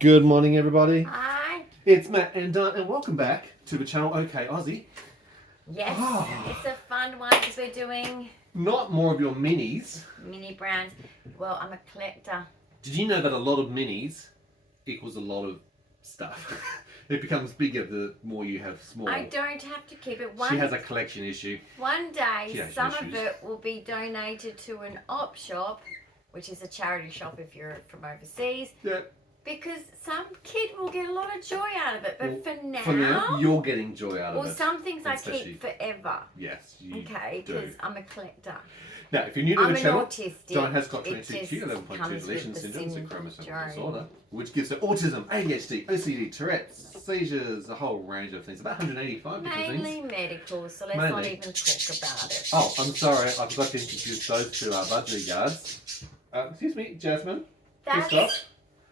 Good morning, everybody. Hi. It's Matt and Dyan, and welcome back to the channel. Okay, Aussie. Yes, it's a fun one because we're doing Not more of your minis. mini brands. Well, I'm a collector. Did you know that a lot of minis equals a lot of stuff? It becomes bigger the more you have small. I don't have to keep it. She has a collection issue. One day, She has some issues. of it will be donated to an op shop, which is a charity shop if you're from overseas. Yeah. Because some kid will get a lot of joy out of it. But Well, for now, you're getting joy out of well, it. some things I especially- keep forever. Yes, you Okay, do. because I'm a collector. Now, if you're new to I'm the an channel, autistic. Dyan has got It 22q, just 11.2 comes deletion with the syndrome, it's a chromosomal syndrome. disorder, which gives her autism, ADHD, OCD, Tourette's, seizures, a whole range of things, about 185 different Mainly things. medical, so let's not even talk about it. Oh, I'm sorry, I forgot to introduce those to our budgie guards. Excuse me, Jasmine, That's Christoph.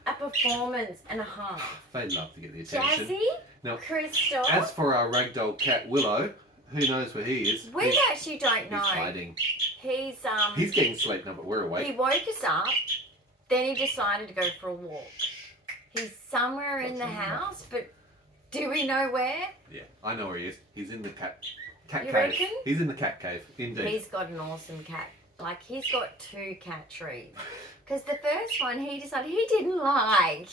a performance and a half. They love to get the attention. Jazzy, Now, Crystal, as for our ragdoll cat, Willow, who knows where he is? we actually don't know. He's hiding. He's He's getting sleep now, but we're awake. he woke us up, then he decided to go for a walk. He's somewhere in the house, but do we know where? Yeah, I know where he is. He's in the cat You cave. reckon? He's in the cat cave, indeed. He's got an awesome cat. Like, he's got 2 cat trees. Because the first one he decided he didn't like.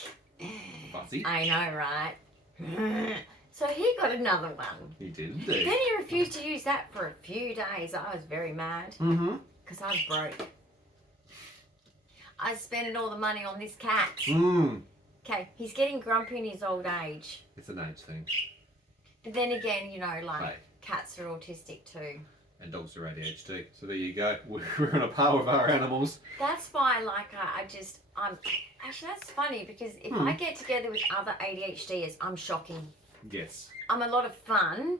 Fussy. I know, right? So he got another one. He did indeed. Then he refused to use that for a few days. I was very mad Mm-hmm. because I was broke. I was spending all the money on this cat. Mm. Okay, he's getting grumpy in his old age. It's an age thing. But then again, you know, like Right. cats are autistic too. And dogs are ADHD. So there you go. We're on a par with our animals. That's why, like, I'm. Actually, that's funny because if I get together with other ADHDers, I'm shocking. Yes. I'm a lot of fun,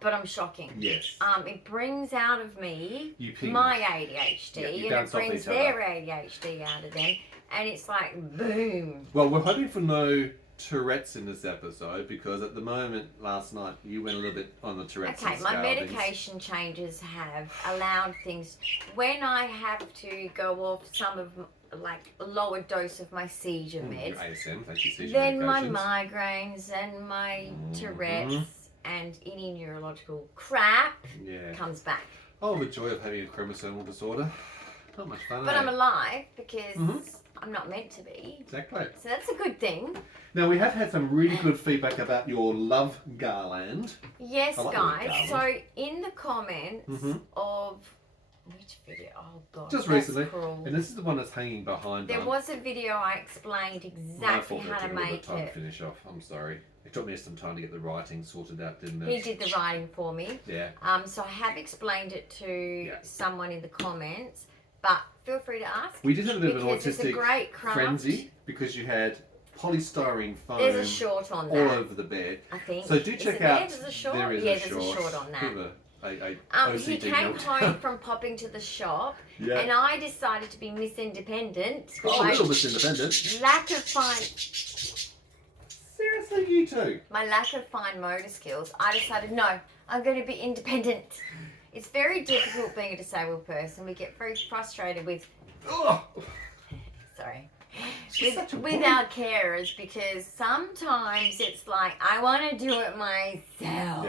but I'm shocking. Yes. It brings out of me You ping. my ADHD, Yeah, you and it bounce off brings each other. their ADHD out of them, and it's like boom. Well, we're hoping for no Tourette's in this episode because at the moment, last night, you went a little bit on the Tourette's Okay, my scale of things. medication changes have allowed things. When I have to go off some of, like, a lower dose of my seizure Your meds, ASM, thank you, seizure then my medications. migraines and my Tourette's and any neurological crap Yeah. comes back. Oh, the joy of having a chromosomal disorder. Not much fun, But eh? I'm alive because Mhm. I'm not meant to be. Exactly. So that's a good thing. Now, we have had some really good feedback about your love garland. Yes, I like guys. the So in the comments Mhm. of which video? Oh god, Just that's recently. cruel. And this is the one that's hanging behind There them. was a video I explained My exactly fault, how that to took a little bit make of time to it. finish off. I'm sorry. It took me some time to get the writing sorted out, didn't it? He did the writing for me. Yeah. So I have explained it to Yeah. someone in the comments, but feel free to ask. We did have a bit of an Because it's a autistic great craft. frenzy because you had polystyrene foam There's a short on all that, over the bed. I think. So do Is check it out. There? There's a short? There is Yeah, a there's short. a short on that. Bit of a He OCD came note. home from popping to the shop, Yeah. and I decided to be Miss Independent. with Oh, a my little bit independent. lack of fine, Seriously, you too. my lack of fine motor skills. I decided, no, I'm going to be independent. It's very difficult being a disabled person. We get very frustrated with, Oh, sorry, she's such a with bully. our carers because sometimes it's like I want to do it myself.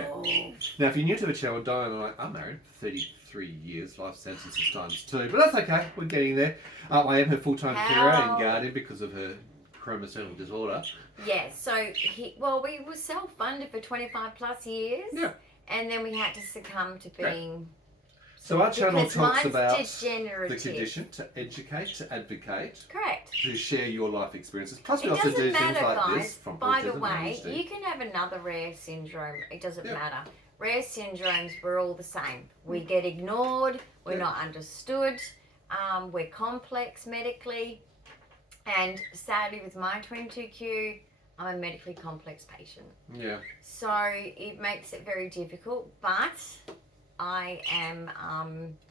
Now, if you're new to the channel, Dyan and I'm married for 33 years, life sentences times 2, but that's okay, we're getting there. I am her full-time carer How? and guardian because of her chromosomal disorder. Yeah, so we were self-funded for 25 plus years. Yeah. And then we had to succumb to being... So our channel because talks mine's about the degenerative. condition, to educate, to advocate, Correct. to share your life experiences. Plus we It also doesn't do things matter, like guys. this from By the autism and way, ADHD. you can have another rare syndrome. It doesn't Yeah. matter. Rare syndromes, we're all the same. We get ignored. We're Yeah. not understood. We're complex medically. And sadly, with my 22q, I'm a medically complex patient. Yeah. So it makes it very difficult, but I am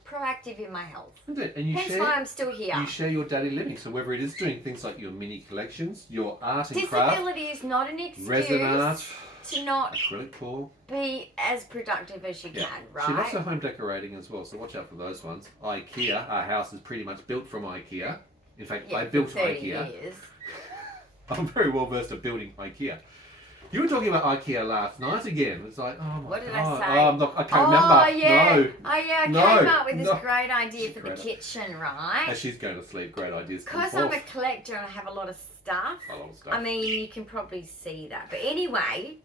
proactive in my health. Indeed. And you Hence share, why I'm still here. you share your daily living. So whether it is doing things like your mini collections, your art and craft, Disability is not an excuse resin art, to not acrylic pool. be as productive as you Yeah. can, She loves right? her home decorating as well, so watch out for those ones. IKEA, our house is pretty much built from IKEA. In fact, I built for 30 IKEA. years. I'm very well versed at building IKEA. You were talking about IKEA last night again. It's like, oh my What did God. I say? I can't remember. Oh, yeah. No. Oh, yeah. I No. came up with this No. great idea for the Great. kitchen, right? As she's going to sleep, great ideas come Because I'm a forth. collector and I have a lot of stuff. A lot of stuff. I mean, you can probably see that. But anyway,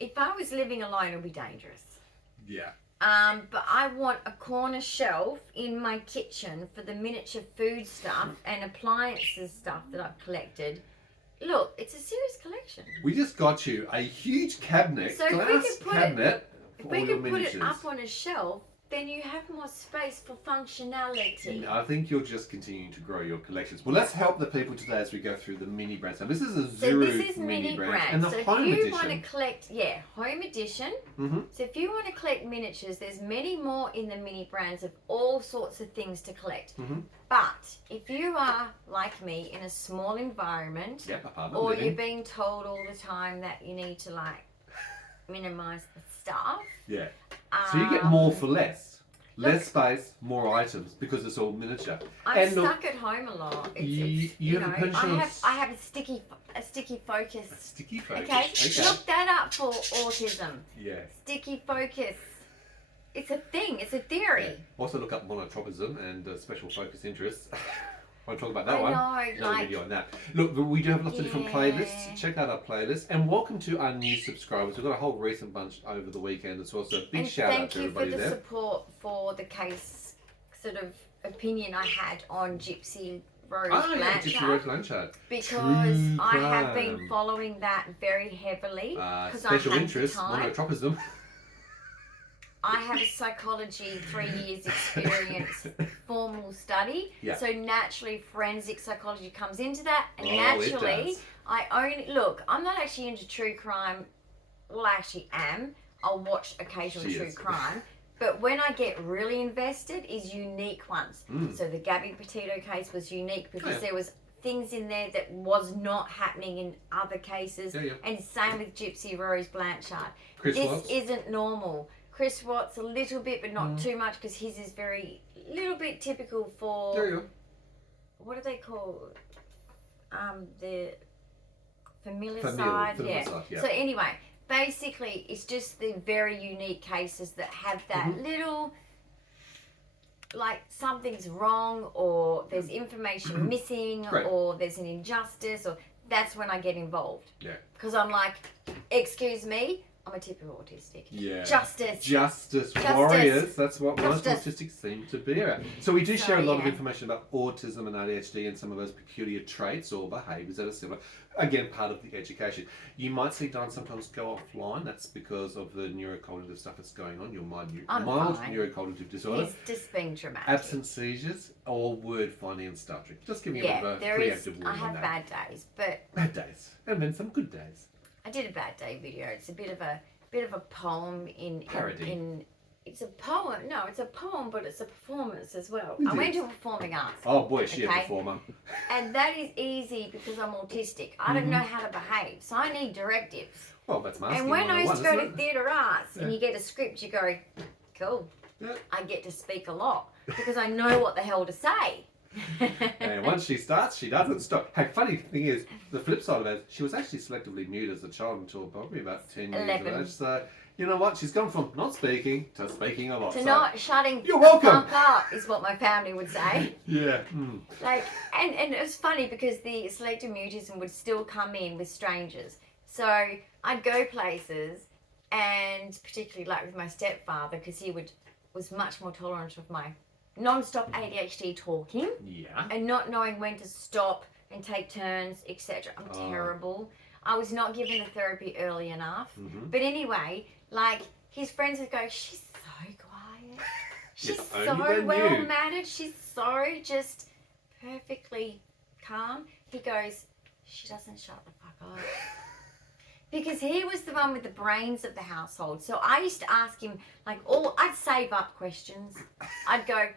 if I was living alone, it would be dangerous. Yeah. But I want a corner shelf in my kitchen for the miniature food stuff and appliances stuff that I've collected. Look, it's a serious collection. We just got you a huge cabinet, So if we glass could put cabinet If for we all your could put miniatures. it up on a shelf, then you have more space for functionality. I think you're just continuing to grow your collections. Well, let's help the people today as we go through the mini brands. Now, this is a So Zuru this is mini brand. and the So if home you edition. want to collect, home edition. Mm-hmm. So if you want to collect miniatures, there's many more in the mini brands of all sorts of things to collect. Mm-hmm. But if you are like me in a small environment, Yep, apartment or living. you're being told all the time that you need to like minimize the stuff. Yeah. So you get more for less. look- Less space, more items because it's all miniature. I'm And look, stuck at home a lot. You have a penchant of I have a sticky focus. sticky focus. Okay, look that up for autism. Yeah. Sticky focus. It's a thing. It's a theory. Also look up monotropism and special focus interests. Want to talk about that I one? know, Another like- video on that. Look, we do have lots of different Yeah. playlists. Check out our playlist. And welcome to our new subscribers. We've got a whole recent bunch over the weekend as well. So big And shout out thank to you for everybody the there. support for the case sort of opinion I had on Gypsy Rose Oh, yeah, Blanchard. Gypsy Rose Blanchard. Because True I have been crime. following that very heavily. Because I Special have interest, the time. monotropism. I have a psychology 3 years experience formal study. Yeah. So naturally forensic psychology comes into that. And Oh, it naturally does. I'm not actually into true crime. Well, I actually am. I'll watch occasional She true is. crime. But when I get really invested is unique ones. Mm. So the Gabby Petito case was unique because yeah. there was things in there that was not happening in other cases. Yeah, yeah. And same with Gypsy Rose Blanchard. Chris This Watts. isn't normal. Chris Watts a little bit, but not too much because his is very little bit typical for There you go. what do they call the familiar Familial side? side, yeah. So anyway, basically, it's just the very unique cases that have that Mm-hmm. little. Like something's wrong, or there's information missing, Great. or there's an injustice, or that's when I get involved. Yeah. Because I'm like, excuse me, I'm a typical autistic. Yeah. Justice. Justice warriors. That's what most Justice. autistics seem to be. So we do So, share a lot of yeah. information about autism and ADHD and some of those peculiar traits or behaviours that are similar. Again, part of the education. You might see Dyan sometimes go offline. That's because of the neurocognitive stuff that's going on. Your I'm mild fine. neurocognitive disorder. He's just being dramatic. Absent seizures or word finding and stuttering. Just giving you a Yeah, bit of a there is. preemptive I warning on have that. bad days, but Bad days. And then some good days. I did a bad day video. It's a bit of a poem in Parody. it's a poem. No, it's a poem, but it's a performance as well. It I went is. to performing arts, Oh boy, is she a Okay. performer. and that is easy because I'm autistic. I Mm-hmm. don't know how to behave, so I need directives. Well, that's masking And when I used to 101, go to isn't it? theatre arts and Yeah. you get a script, you go, cool. Yeah. I get to speak a lot because I know what the hell to say. And once she starts, she doesn't stop. Hey, funny thing is, the flip side of it, she was actually selectively mute as a child until probably about 10 years 11. of age. So, you know what? She's gone from not speaking to speaking a lot. To So, not shutting You're the welcome. fuck up is what my family would say. Yeah. Mm. Like, and it was funny because the selective mutism would still come in with strangers. So I'd go places, and particularly like with my stepfather, because he was much more tolerant of my non-stop ADHD talking Yeah. and not knowing when to stop and take turns, etc. I'm Oh. terrible. I was not given the therapy early enough. Mhm. But anyway, like his friends would go, she's so quiet. She's Yes, so only they well knew. mannered. She's so just perfectly calm. He goes, she doesn't shut the fuck up. Because he was the one with the brains of the household. So I used to ask him, like, I'd save up questions. I'd go,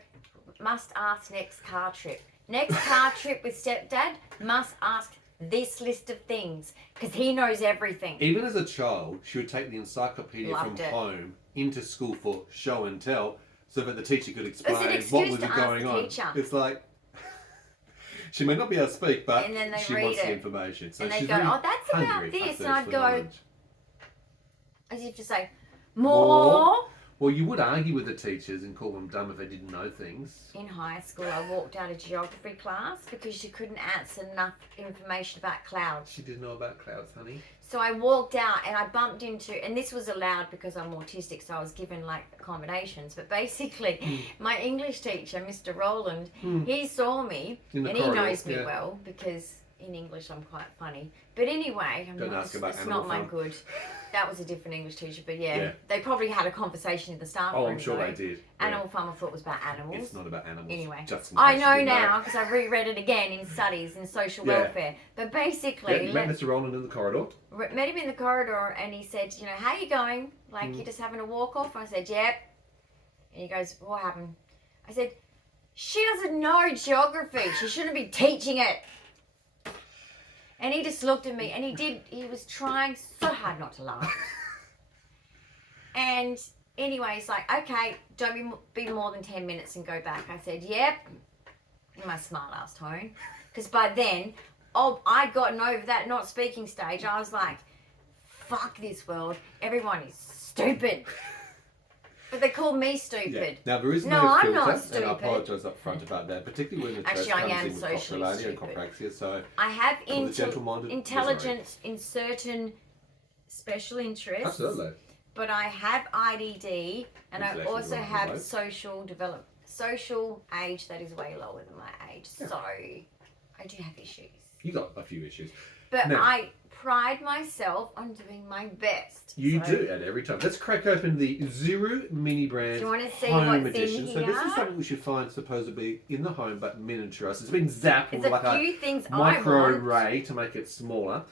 must ask next car trip. Next car trip with stepdad, must ask this list of things. Because he knows everything. Even as a child, she would take the encyclopedia Loved from it. home into school for show and tell so that the teacher could explain excuse what was to ask going the on. teacher. It's like, She may not be able to speak, but And then they she read wants the it. information. So And they she's go, really oh, that's about hungry this. for And I'd for go, knowledge. as if to say, more. Well, you would argue with the teachers and call them dumb if they didn't know things. In high school, I walked out of geography class because she couldn't answer enough information about clouds. She didn't know about clouds, honey. So I walked out and I bumped into, and this was allowed because I'm autistic, so I was given like accommodations. But basically, my English teacher, Mr. Roland, he saw me, In the and corridor, he knows me yeah. well because in English I'm quite funny. But anyway, Don't ask about it's animal not my farm. good. That was a different English teacher, but yeah, Yeah. they probably had a conversation in the staff room. Oh, I'm sure though. they did. Animal Farm, I thought it was about animals. It's not about animals. Anyway, Just in I case you know didn't now because I reread it again in studies in social Yeah. welfare. But basically, Yeah, you met Mr. Roland in the corridor. met him in the corridor and he said, you know, how you going? Like, you're just having a walk off? I said, yep. And he goes, what happened? I said, she doesn't know geography. She shouldn't be teaching it. And he just looked at me and he was trying so hard not to laugh. And anyway, he's like, okay, don't be more than 10 minutes and go back. I said, yep, in my smart ass tone. Because by then, I'd gotten over that not speaking stage. I was like, fuck this world. Everyone is stupid. But they call me stupid. Yeah. Now, there is No, no I'm filter, not and I stupid. apologise up front about that, particularly when the Actually, church I comes am in with socially coprolalia and stupid. copraxia, so I have For the gentle-minded, intelligence in certain special interests. absolutely. But I have IDD and I Intellectual also development, have right? social age that is way lower than my age. Yeah. So I do have issues. You got a few issues. But Now- I pride myself on doing my best. You So- do at every time. Let's crack open the Zuru mini brand Do you want to see home what's edition. in So this is here? something we should find supposedly in the home but miniaturised. It's been zapped There's with like a a few things I micro want. array to make it smaller.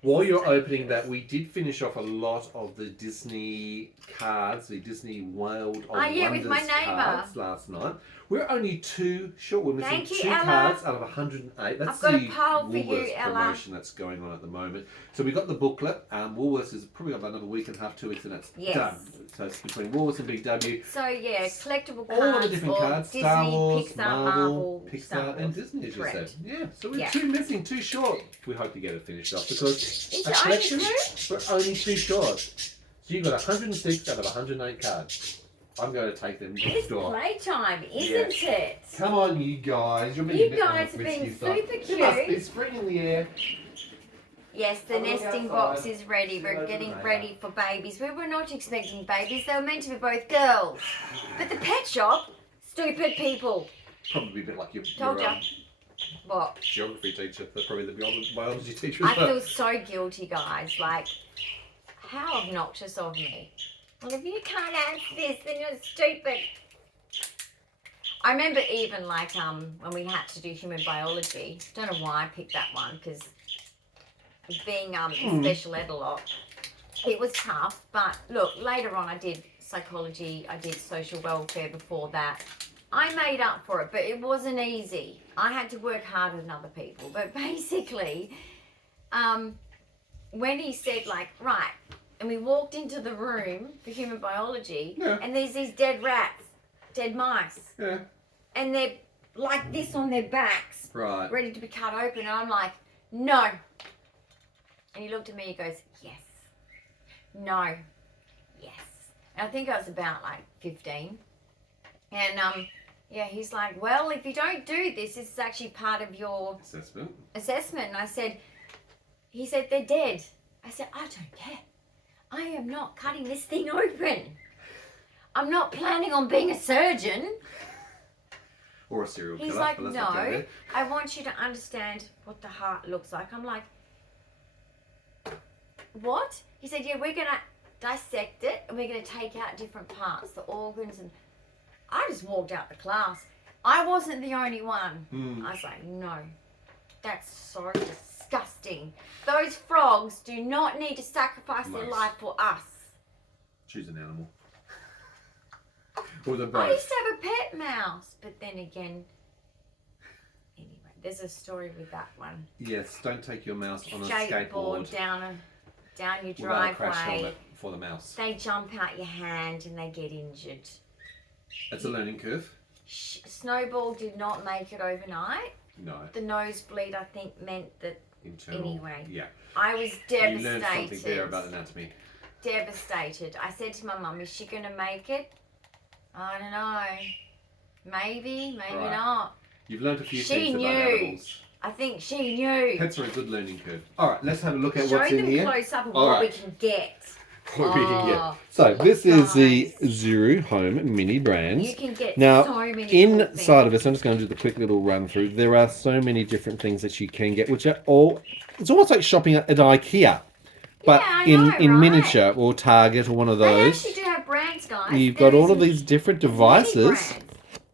While you're opening that, we did finish off a lot of the Disney cards, the Disney World of yeah, with Wonders my neighbour. cards last night. We're only two short. We're missing Thank you, two Ella. cards out of 108. That's I've got a the pile for you, Woolworths Ella. promotion that's going on at the moment. So we got the booklet. Woolworths is probably got about another week and a half, 2 weeks, and that's Yes. done. So it's between Woolworths and Big W. So yeah, collectible cards. All the different or cards, Disney, Star Wars, Pixar, Marvel, Star Pixar, Wars. and Disney, as you Correct. said. Yeah, so we're Yeah. two missing, two short. We hope to get it finished off because Is a it only collection, two? we're only two short. So you got 106 out of 108 cards. I'm going to take them to the It's store. playtime, isn't it? Come on, you guys. You're being You a bit on the guys are being frisky side. super It must be cute. spring in the air. Yes, the Have a look nesting outside. box is ready. We're Open getting it. ready for babies. We were not expecting babies. They were meant to be both girls. But the pet shop, stupid people. Probably a bit like your Told ya. What? geography teacher. That's probably the biology teacher I as well. feel so guilty, guys. Like, how obnoxious of me. Well, if you can't answer this, then you're stupid. I remember even like when we had to do human biology. Don't know why I picked that one because being in special ed a lot, it was tough. But look, later on I did psychology, I did social welfare before that. I made up for it, but it wasn't easy. I had to work harder than other people. But basically, when he said like, right, and we walked into the room for human biology, Yeah. and there's these dead rats, dead mice, Yeah. and they're like this on their backs, Right. ready to be cut open, and I'm like, no. And he looked at me, he goes, yes, no, yes. And I think I was about like 15. And yeah, he's like, well, if you don't do this, this is actually part of your assessment. And I said, he said, they're dead. I said, I don't care. I am not cutting this thing open. I'm not planning on being a surgeon. Or a serial killer. He's like, but let's no, not go there. I want you to understand what the heart looks like. I'm like, what? He said, yeah, we're going to dissect it and we're going to take out different parts, the organs. And I just walked out the class. I wasn't the only one. I was like, no, that's so disgusting. Those frogs do not need to sacrifice their Nice. life for us. Choose an animal. Or the I both. used to have a pet mouse, but then again, anyway, there's a story with that one. Yes, don't take your mouse on a Skateboard skateboard down your without a crash driveway. helmet for the mouse. They jump out your hand and they get injured. That's a learning curve. Snowball did not make it overnight. No. The nosebleed, I think, meant that Internal. anyway. Yeah. I was You devastated. learned something there about anatomy. Devastated. I said to my mum, is she going to make it? I don't know. Maybe, maybe Right. not. You've learned a few She things about knew. animals. I think she knew. Pets are a good learning curve. All right, let's have a look at Show what's in them here. close up of All what right. we can get. What we can get. Oh, So this is the guys. Zuru Home Mini Brands. You can get Now, so many cool inside of things. this, I'm just going to do the quick little run through. There are so many different things that you can get, which are all, it's almost like shopping at IKEA. But Yeah, I in know, right? miniature or Target or one of They those. actually do have brands, guys. You've got There all is of these different many devices. brands.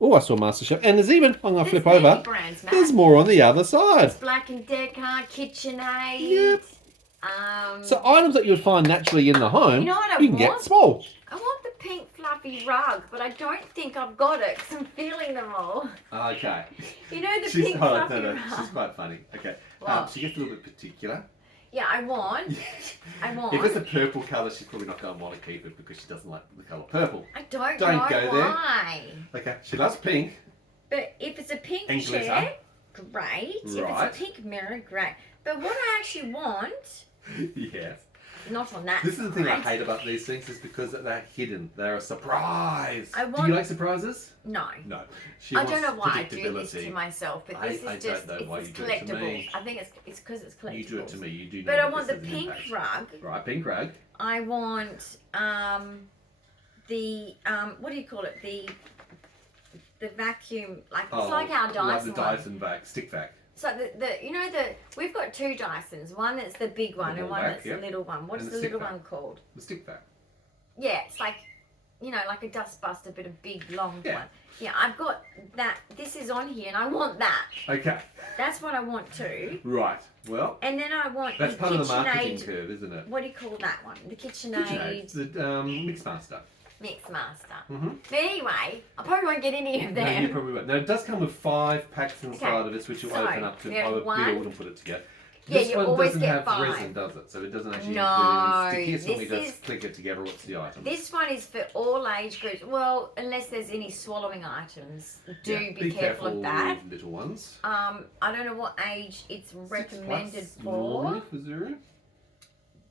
Oh, I saw MasterChef. And there's even, I'm going to There's flip many over. brands, Matt. There's more on the other side. There's Black & Decker, KitchenAid. Yep. So items that you'd find naturally in the home, You know what I you can want? get small. I want the pink fluffy rug, but I don't think I've got it because I'm feeling them all. Okay. You know the She's, pink hold on, fluffy no, rug? she's quite funny. Okay. What? She gets a little bit particular. Yeah, I want. If it's a purple colour, she's probably not going to want to keep it because she doesn't like the colour purple. I don't Don't know go there. why. Okay, she loves pink. But if it's a pink And chair, glitter. great. Right. If it's a pink mirror, great. But what I actually want, Yes. not on that This is the thing I side. hate about these things is because they're hidden. They're a surprise. I Do want- you like surprises? No. No. She I wants don't know why I do this predictability. to myself, but this I is just, don't know why it's you do it to collectibles. me. I think it's because it's collectibles. You do it to me. You do know But I that want the this is an pink impact. rug. Right, pink rug. I want the what do you call it? The vacuum, like it's like our Dyson. Like the one. Dyson vac, stick vac. So the you know we've got two Dysons. One that's the big one The and ball one vac, that's yep. the little one. What's And the the stick little vac. one called? The stick vac. Yeah, it's like like a dust buster, but a big long Yeah. one. Yeah, I've got that. This is on here, and I want that. Okay. That's what I want too. Right. Well, And then I want that's the part of the marketing KitchenAid. curve, isn't it? What do you call that one? The KitchenAid. KitchenAid The Mixmaster. Mixmaster. Mm-hmm. But anyway, I probably won't get any of No, them. you probably won't. Now, it does come with 5 packs inside Okay. of it, which you'll So, open up to we have build one. and put it together. Yeah, This you one always doesn't get have 5. resin, does it? So it doesn't actually No, include any sticky. It only this does is- click it together. What's the item? This one is for all age groups. Well, unless there's any swallowing items, do Yeah, be careful of that. with little ones. I don't know what age it's 6 recommended plus for. normally for Zuru.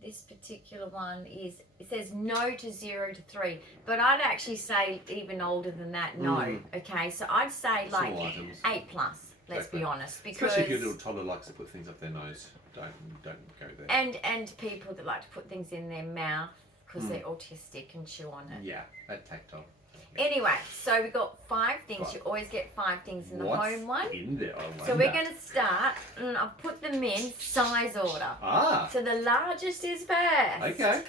This particular one it says no to 0 to 3, but I'd actually say even older than that, no. Mm. Okay, so I'd say like Small items. 8 plus. Let's be Okay. honest, because Especially if your little toddler likes to put things up their nose. Don't go there. and people that like to put things in their mouth because Mm. they're autistic and chew on it. Yeah, that tactile. Anyway, so we got 5 things. 5. You always get 5 things in the What's home one. in there? I So wonder. we're going to start, and I've put them in size order. Ah, So the largest is first. okay.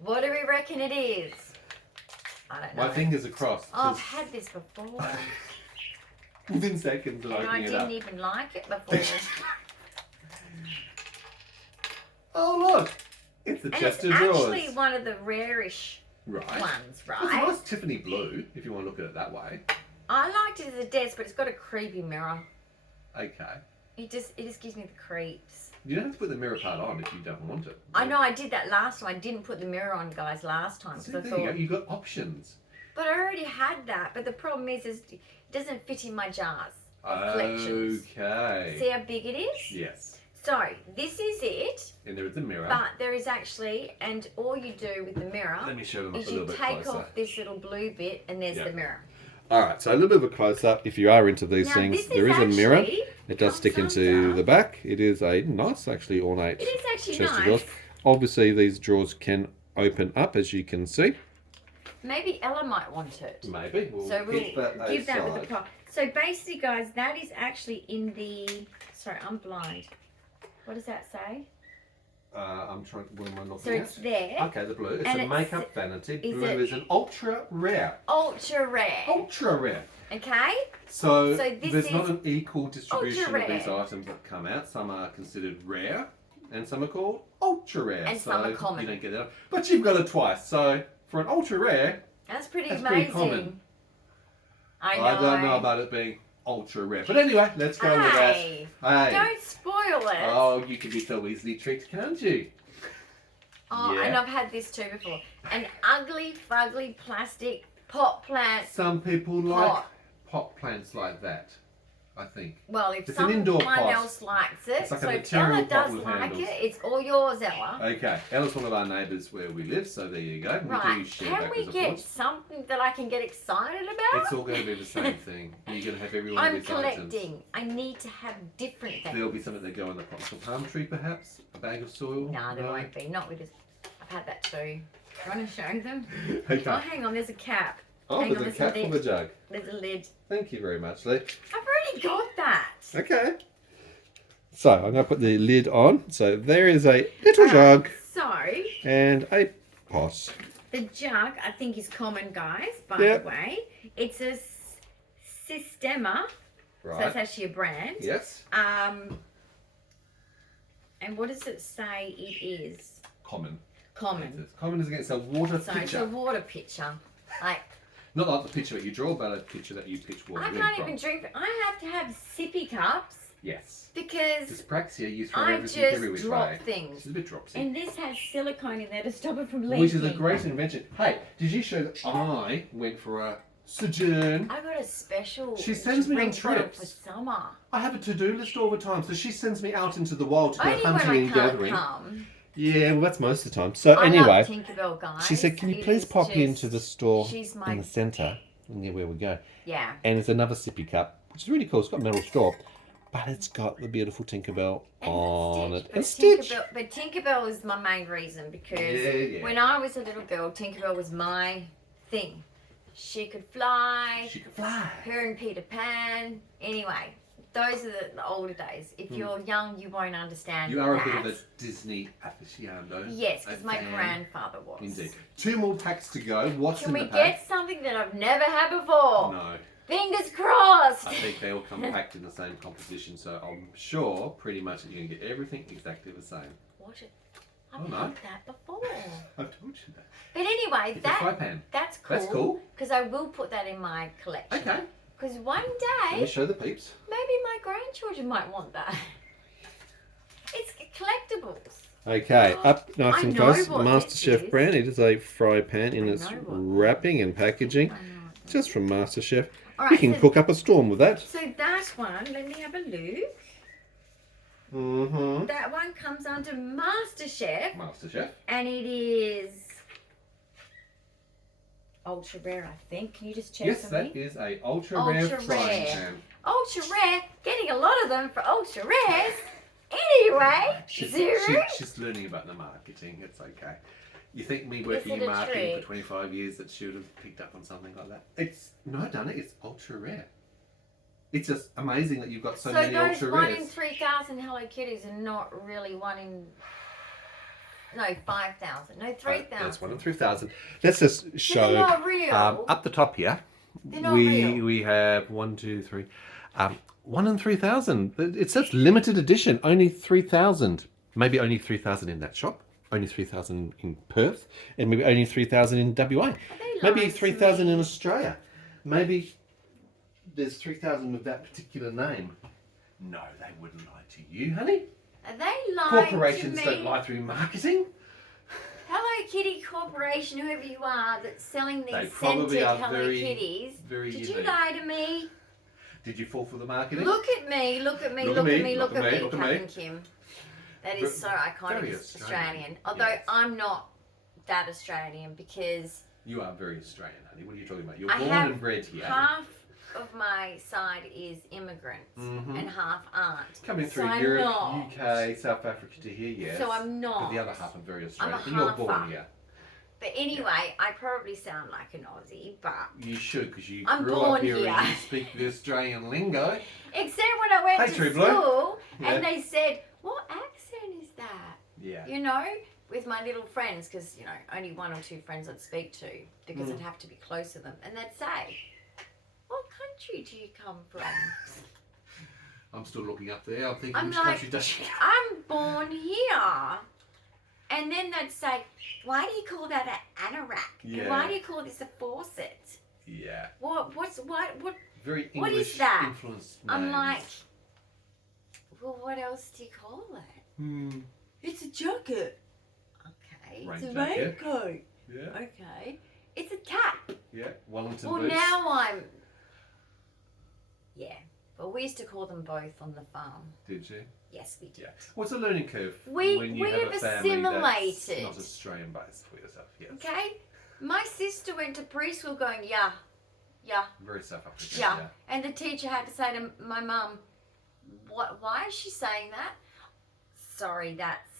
What do we reckon it is? I don't know. My fingers are crossed. Oh, I've 'cause had this before, within seconds of and I opening it didn't up. even like it before. Oh look, it's the And chest it's of drawers. actually one of the rarish Right. ones, It's a right? nice Tiffany blue, if you want to look at it that way. I liked it as a desk, but it's got a creepy mirror. Okay. It just gives me the creeps. You don't have to put the mirror part on if you don't want it. I know I did that last time. I didn't put the mirror on, guys, last time See, because I there you go. thought. You've got options. But I already had that. But the problem is it doesn't fit in my jars of collections. Okay. See how big it is? Yes. So this is it, And there is a mirror. but there is actually, and all you do with the mirror Let me show them up is a little you bit take closer. off this little blue bit, and there's Yeah. the mirror. All right, so a little bit of a close up. If you are into these Now, things, this there is a mirror. actually It does comes stick into under- the back. It is a nice, actually ornate It is actually chest of nice. drawers. Obviously, these drawers can open up, as you can see. Maybe Ella might want it. Maybe. We'll So we'll keep that give that with the aside. prop. So basically, guys, that is actually in the. Sorry, I'm blind. What does that say? I'm trying. What am I looking So at? it's there. Okay, the blue. It's And a it's- makeup vanity. is Blue it- is an ultra rare. Ultra rare. Ultra rare. Okay. So, So this there's not is an equal distribution of ultra these rare. items that come out. Some are considered rare, and some are called ultra rare. And so some are common. You don't get that, but you've got it twice. So for an ultra rare, That's pretty That's amazing. pretty common. I know. I don't know about it being ultra rare. But anyway, let's go with that. Hey, Hey. don't spoil it. Oh, you can be so easily tricked, can't you? Oh, yeah. and I've had this too before. An ugly, fugly plastic pot plant. Some people like Pot. pot plants like that. I think. Well, if It's an indoor someone pot. else likes it, It's like a so if material Ella pot does with like handles. it, it's all yours, Ella. Okay, Ella's one of our neighbours where we live, so there you go. We do Right, share can we backwards and get forwards. something that I can get excited about? It's all going to be the same thing. You're going to have every one I'm of these items. collecting. I need to have different things. There'll be something that go in the tropical palm tree, perhaps? A bag of soil? No, there won't be. Not with this. I've had that too. Do you want to show them? Okay. Oh, hang on. There's a cap. Oh, Hang there's on, a cap lid. from the jug. There's a lid. Thank you very much, Lee. I've already got that. Okay. So, I'm going to put the lid on. So, there is a little Alright, jug So, and a pot. the jug, I think, is common, guys, by Yep. the way. It's a Systema. So Right. that's actually a brand. Yes. And what does it say it is? Common. Common. Common is against a water So it's a pitcher. water pitcher. Like, Not like the picture that you draw, but a picture that you pitch water I in can't from. even drink. I have to have sippy cups Yes. because Dyspraxia, you throw I everything just every which drop way. things. She's a bit dropsy. And this has silicone in there to stop it from leaking. Which is a great invention. Hey, did you show that I went for a sojourn? I got a special She sends me on drink bottle trips. for summer. I have a to-do list all the time, so she sends me out into the wild to go Only when hunting I and can't gathering. come. Yeah, well, that's most of the time. So I anyway, love Tinkerbell, guys. she said, "Can you It please is pop just- into the store She's my in the centre, near where we go?" yeah. And it's another sippy cup, which is really cool. It's got metal straw, but it's got the beautiful Tinkerbell on it. And Stitch. But Tinkerbell is my main reason because Yeah. when I was a little girl, Tinkerbell was my thing. She could fly. She can fly. Her and Peter Pan. Anyway, those are the older days. If you're young, you won't understand. You are that. a bit of a Disney aficionado. Yes, a because my fan. grandfather was. Indeed. 2 more packs to go. What's Can in we the pack? get something that I've never had before? No. Fingers crossed. I think they all come packed in the same composition, so I'm sure pretty much that you're going to get everything exactly the same. What? Oh, I've no. had that before. I've told you that. But anyway, It's a fry pan. that's cool. That's cool. Because I will put that in my collection. Okay. Because one Let me day, show the peeps. maybe my grandchildren might want that. It's collectibles. Okay, up nice I and know close. what MasterChef this is. brand. It is a fry pan in I its know what- wrapping and packaging. I know what Just from MasterChef. All You right, can so- cook up a storm with that. So that one, let me have a look. Mm-hmm. That one comes under MasterChef, MasterChef. and it is ultra rare, I think. Can you just check Yes, for that me? is a ultra rare Ultra frying rare. pan. Ultra rare, getting a lot of them for ultra rares. Anyway, Zuru. She's learning about the marketing. It's okay. You think me working it in a marketing for trick? 25 years that she would have picked up on something like that? It's no, Donna. It's ultra rare. It's just amazing that you've got so many those ultra 1 in rares. 3,000 Hello Kitties are not really 1 in... No, 5,000. No, 3,000. That's 1 in 3,000. Let's just show. They're not real. Up the top here, They're not real. we have 1, 2, 3. 1 in 3,000. It says limited edition. Only 3,000. Maybe only 3,000 in that shop. Only 3,000 in Perth, and maybe only 3,000 in WA. Maybe lying to 3,000 me? in Australia. Maybe there's 3,000 with that particular name. No, they wouldn't lie to you, honey. Are they lying Corporations to me? don't lie through marketing. Hello Kitty Corporation, whoever you are, that's selling They these probably scented are Hello very, Kitties. very Did unique. you lie to me? Did you fall for the marketing? Look at me, look at me, Look look at at me, me, look at me, look at Captain me. Kim. That is so iconic. Very It's Australian. Australian. Although Yes. I'm not that Australian because You are very Australian, honey. What are you talking about? You're I born have and bred here. half of my side is immigrants Mhm. and half aren't. Coming So through I'm Europe, not. UK, South Africa to here, yes. So I'm not. But the other half are very I'm Australian. a And you're born halfer. here. But anyway, I probably sound like an Aussie, but You should, because you I'm grew born up here here. and you speak the Australian lingo. except when I went Hey, to True Blue. school Yeah. and they said, "What accent is that?" Yeah. You know, with my little friends, because you know, only 1 or 2 friends I'd speak to because Mm. I'd have to be close to them, and they'd say, "What country do you come from?" I'm still looking up there. I'm thinking, I'm which like, country does she come? I'm born here. And then they'd say, "Why do you call that an anorak? Yeah. Why do you call this a faucet? Yeah. What? Very What is English that?" influenced I'm names. like, well, what else do you call it? Hmm. It's a jacket. Okay. Rain It's a jacket. raincoat. Yeah. Okay. It's a cap. Yeah. Wellington Well, boots. now I'm. Yeah. But we used to call them both on the farm. Did you? Yes, we did. Yeah. What's a learning curve We've when you have a family assimilated. that's not Australian based for yourself? Yes. Okay? My sister went to preschool going, yeah. Very South African. Yeah. And the teacher had to say to my mum, why is she saying that? Sorry, that's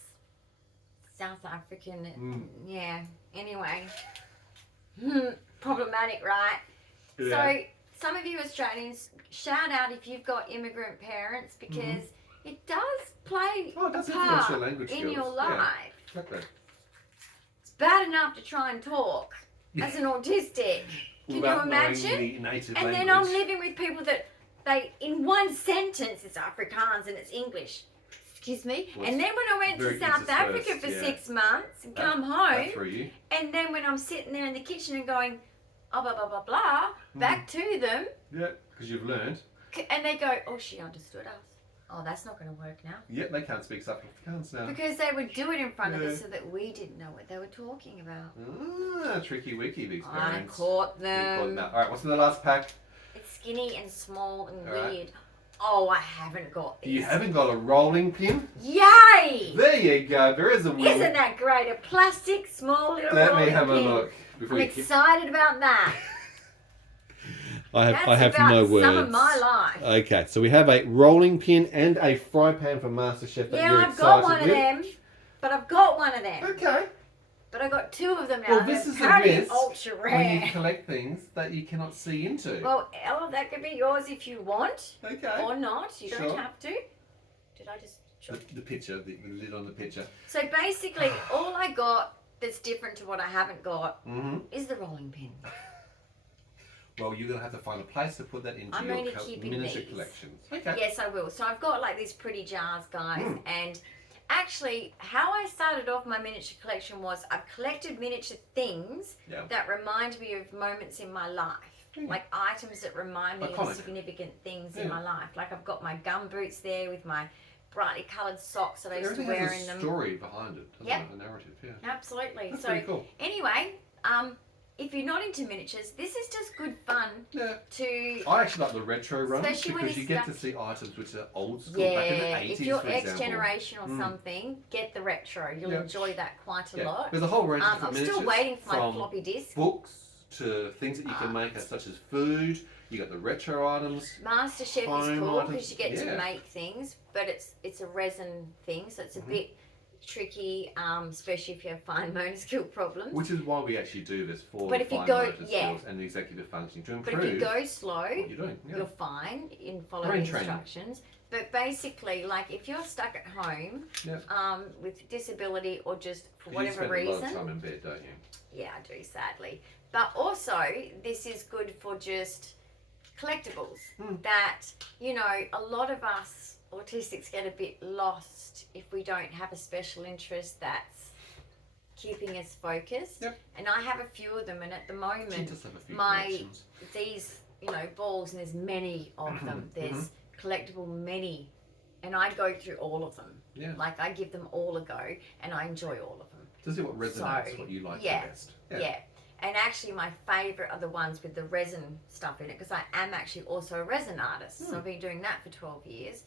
South African. Yeah. Anyway. Problematic, right? Yeah. So, some of you Australians, shout out if you've got immigrant parents because it does play a part your language in skills. your life. Yeah. Exactly. It's bad enough to try and talk as an autistic. Can you imagine? The native and language. then I'm living with people that in one sentence it's Afrikaans and it's English. Excuse me. Well, and then when I went to South Africa for 6 months and come home, and then when I'm sitting there in the kitchen and going, oh, blah, blah, blah, blah, back to them. Yeah, because you've learned. And they go, oh, she understood us. Oh, that's not going to work now. Yeah, they can't speak South Afrikaans now. Because they would do it in front of us so that we didn't know what they were talking about. Tricky wiki, these I parents. caught them. All right, what's in the last pack? It's skinny and small and All right. weird. Oh, I haven't got this. You haven't got a rolling pin? Yay! There you go. There is a wheel. Isn't that great? A plastic, small little Let rolling me have a pin. look. I'm excited about that. I That's have about no words. some of my life. Okay, so we have a rolling pin and a fry pan for MasterChef that you're Yeah, I've excited got one of with. them. But I've got one of them. Okay. But I got 2 of them now. Well, this They're is a apparently risk ultra when you rare. collect things that you cannot see into. Well, Ella, that could be yours if you want. Okay. Or not. You Sure. don't have to. Did I just... The picture, the lid on the picture. So basically, all I got that's different to what I haven't got is the rolling pin. Well, you're going to have to find a place to put that into I'm your only keeping miniature these. collections. Okay. Yes, I will. So I've got like these pretty jars, guys. And actually, how I started off my miniature collection was I've collected miniature things that remind me of moments in my life. Like items that remind me of significant things in my life. Like I've got my gum boots there with my brightly coloured socks that I used to wear in them. There's a story behind it, doesn't it? A narrative, Absolutely. That's so pretty cool. Anyway, if you're not into miniatures, this is just good fun to... I actually like the retro run Especially when because you it's get stuck- to see items which are old school back in the 80s, if you're for example. X-generation or something, get the retro. You'll enjoy that quite a lot. There's a whole range of different I'm miniatures. still waiting for my from floppy disk. books to things that you can make such as food. You got the retro items. MasterChef is home cool items. because you get to Yeah. make things, but it's a resin thing, so it's a bit tricky, especially if you have fine motor skill problems. Which is why we actually do this for But if you fine go- motor skills and the executive functioning to improve But if you go slow, what you're doing. you're fine in following Brain training. instructions. But basically, like if you're stuck at home with disability or just for whatever you reason, spend a lot of time in bed, don't you? yeah, I do, sadly. But also, this is good for just collectibles. That, you know, a lot of us autistics get a bit lost if we don't have a special interest that's keeping us focused. Yep. And I have a few of them, and at the moment, She does have a few my collections. these, you know, balls, and there's many of them. There's collectible many, and I go through all of them. Yeah. Like I give them all a go, and I enjoy all of them. To see what resonates, what you like the best. Yeah. And actually, my favourite are the ones with the resin stuff in it, because I am actually also a resin artist. So I've been doing that for 12 years.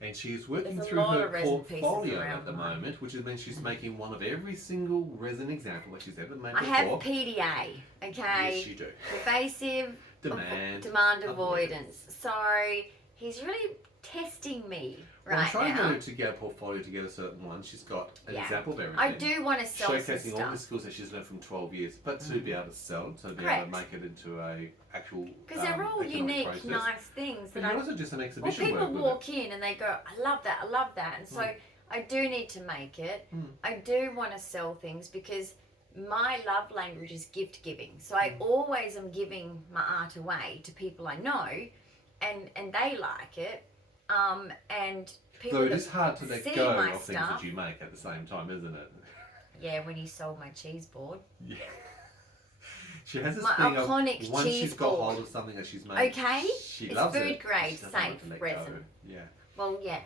And she's working There's a through lot her of resin pieces portfolio around at the the moment. moment, which means she's making one of every single resin example that she's ever made I before. have PDA, okay? Yes, you do. Pervasive demand avoidance. So he's really testing me Well, right I'm trying now. to get a portfolio together, certain ones. She's got an Yeah. example of everything. I do want to sell some showcasing all the stuff. skills that she's learned from 12 years, but to be able to sell, to be able to make it into a actual Because they're all economic unique, process. nice things. But that you also do some well, exhibition people work with walk in and they go, I love that. And so I do need to make it. I do want to sell things because my love language is gift giving. So I always am giving my art away to people I know, and they like it. And people So it that is hard to let see go my of things stuff- that you make at the same time, isn't it? Yeah, when you sold my cheese board. Yeah. She has this My thing iconic of once cheese she's got board. hold of something that she's made, Okay, she it's loves food it. grade, She doesn't want safe to let resin. go. Yeah. Well, yeah.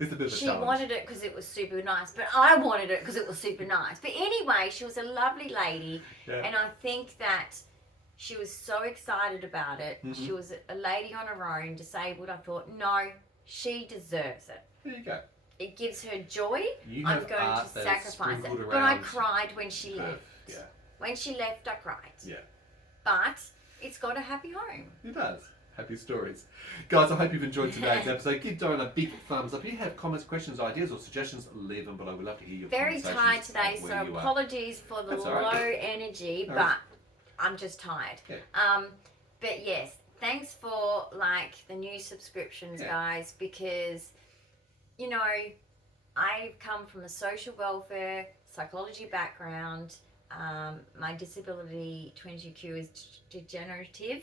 It's a bit of a She challenge. wanted it because it was super nice, but I wanted it because it was super nice. But anyway, she was a lovely lady, Yeah. and I think that She was so excited about it. Mm-hmm. She was a lady on her own, disabled. I thought, no, she deserves it. There you go. It gives her joy. You I'm have going art to that is sacrifice it. sprinkled But I around cried when she Perth. left. Yeah. When she left, I cried. Yeah. But it's got a happy home. It does. Happy stories. Guys, I hope you've enjoyed today's episode. Give Dyan a big thumbs up. If you have comments, questions, ideas or suggestions, leave them below. We'd love to hear your Very conversations tired today, of so where you are. apologies for the That's all low right. energy, No but worries. I'm just tired. Yeah. But yes, thanks for like the new subscriptions, Yeah. guys, because you know, I've come from a social welfare psychology background. My disability 22q is degenerative,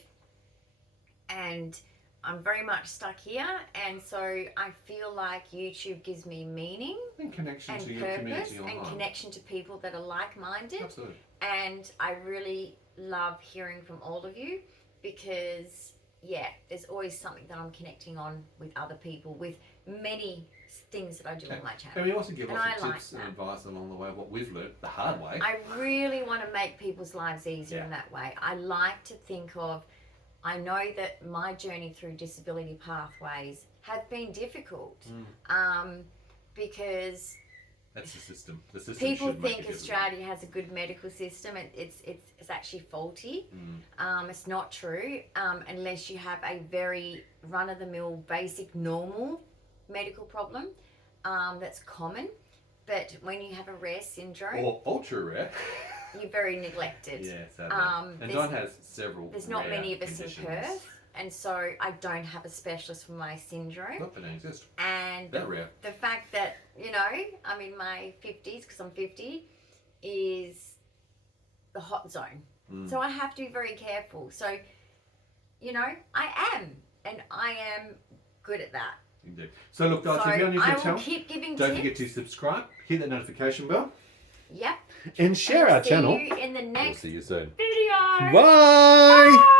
and I'm very much stuck here, and so I feel like YouTube gives me meaning And connection and to your purpose community and online. connection to people that are like-minded. Absolutely. And I really love hearing from all of you because, yeah, there's always something that I'm connecting on with other people, with many things that I do on my channel. And we also give And lots I of like tips and that. advice along the way of what we've learned the hard way. I really want to make people's lives easier Yeah. in that way. I like to think of, I know that my journey through disability pathways have been difficult because That's the system. The system people should make think it Australia has a good medical system. It's actually faulty. It's not true unless you have a very run-of-the-mill, basic, normal medical problem that's common. But when you have a rare syndrome, or ultra rare. you're very neglected. Yeah, sadly. And Dyan has several. There's not rare many of us conditions. in Perth, and so I don't have a specialist for my syndrome. Not that they exist. And They're rare. the fact that, you know, I'm in my 50s, because I'm 50, is the hot zone. So I have to be very careful. So, you know, I am, and I am good at that. Indeed. So look, guys, So if you're new to I the will channel, keep giving don't tips. forget to subscribe, hit that notification bell, Yep. and share And our I'll see channel. you in the We'll next see you soon. video. Bye.